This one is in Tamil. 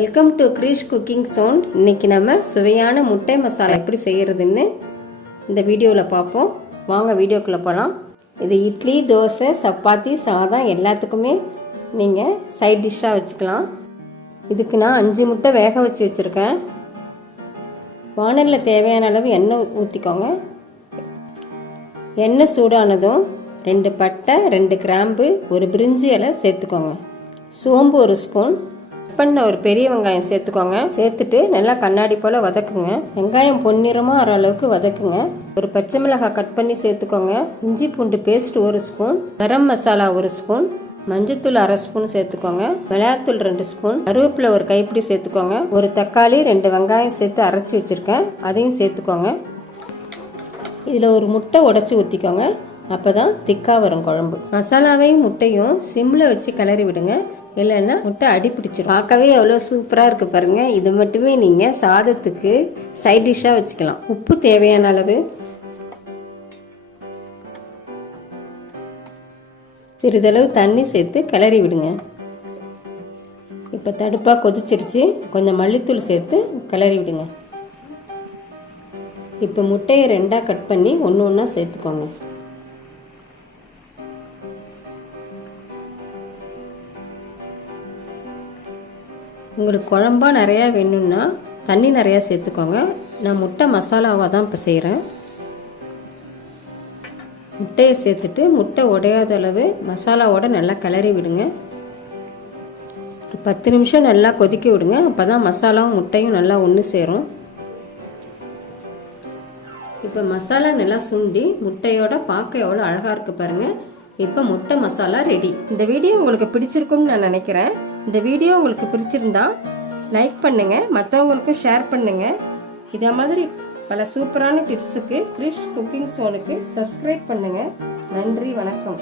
Welcome to Krish cooking zone. இன்னைக்கு நம்ம சுவையான முட்டை மசாலா எப்படி செய்யறதுன்னு இந்த வீடியோவில் பார்ப்போம். வாங்க வீடியோக்குள்ளே போகலாம். இது இட்லி, தோசை, சப்பாத்தி, சாதம் எல்லாத்துக்குமே நீங்கள் சைட் டிஷ்ஷாக வச்சுக்கலாம். இதுக்கு நான் 5 முட்டை வேக வச்சு வச்சுருக்கேன். வானலில் தேவையான அளவு எண்ணெய் ஊற்றிக்கோங்க. எண்ணெய் சூடானதும் 2 பட்டை, 2 கிராம்பு, ஒரு பிரிஞ்சி இலை சேர்த்துக்கோங்க. சோம்பு 1 ஸ்பூன், பண்ண ஒரு பெரிய வெங்காயம் சேர்த்துக்கோங்க. சேர்த்துட்டு நல்லா கண்ணாடி போல் வதக்குங்க. வெங்காயம் பொன்னிறமாக ஆகிற அளவுக்கு வதக்குங்க. ஒரு பச்சை மிளகாய் கட் பண்ணி சேர்த்துக்கோங்க. இஞ்சி பூண்டு paste 1 spoon, garam masala 1 spoon, மஞ்சத்தூள் 1/2 ஸ்பூன் சேர்த்துக்கோங்க. மிளகாத்தூள் 2 ஸ்பூன், கருவேப்பிலை ஒரு கைப்பிடி சேர்த்துக்கோங்க. ஒரு தக்காளி, 2 வெங்காயம் சேர்த்து அரைச்சி வச்சுருக்கேன், அதையும் சேர்த்துக்கோங்க. இதில் ஒரு முட்டை உடச்சி ஊற்றிக்கோங்க. அப்போ தான் திக்காக வரும் குழம்பு. மசாலாவையும் முட்டையும் சிம்மில் வச்சு கிளறி விடுங்க, இல்லைன்னா முட்டை அடி பிடிச்சிடும். பார்க்கவே எவ்வளோ சூப்பராக இருக்குது பாருங்கள். இது மட்டுமே நீங்கள் சாதத்துக்கு சைட் டிஷ்ஷாக வச்சுக்கலாம். உப்பு தேவையான அளவு, சிறிதளவு தண்ணி சேர்த்து கிளறி விடுங்க. இப்போ தடுப்பாக கொதிச்சிருச்சு. கொஞ்சம் மல்லித்தூள் சேர்த்து கிளறி விடுங்க. இப்போ முட்டையை 2ஆக கட் பண்ணி ஒன்று ஒன்றா சேர்த்துக்கோங்க. உங்களுக்கு குழம்பா நிறையா வேணும்னா தண்ணி நிறையா சேர்த்துக்கோங்க. நான் முட்டை மசாலாவாக தான் இப்போ செய்கிறேன். முட்டையை சேர்த்துட்டு முட்டை உடையாத அளவு மசாலாவோட நல்லா கிளறி விடுங்க. ஒரு 10 நிமிஷம் நல்லா கொதிக்க விடுங்க. அப்போ தான் மசாலாவும் முட்டையும் நல்லா ஒன்று சேரும். இப்போ மசாலா நல்லா சுண்டி முட்டையோட பார்க்க எவ்வளோ அழகாக இருக்குது பாருங்கள். இப்போ முட்டை மசாலா ரெடி. இந்த வீடியோ உங்களுக்கு பிடிச்சிருக்கும்னு நான் நினைக்கிறேன். இந்த வீடியோ உங்களுக்கு பிடிச்சிருந்தா லைக் பண்ணுங்கள், மற்றவங்களுக்கும் ஷேர் பண்ணுங்கள். இதே மாதிரி பல சூப்பரான டிப்ஸுக்கு கிரிஷ் குக்கிங் zone-க்கு சப்ஸ்கிரைப் பண்ணுங்கள். நன்றி, வணக்கம்.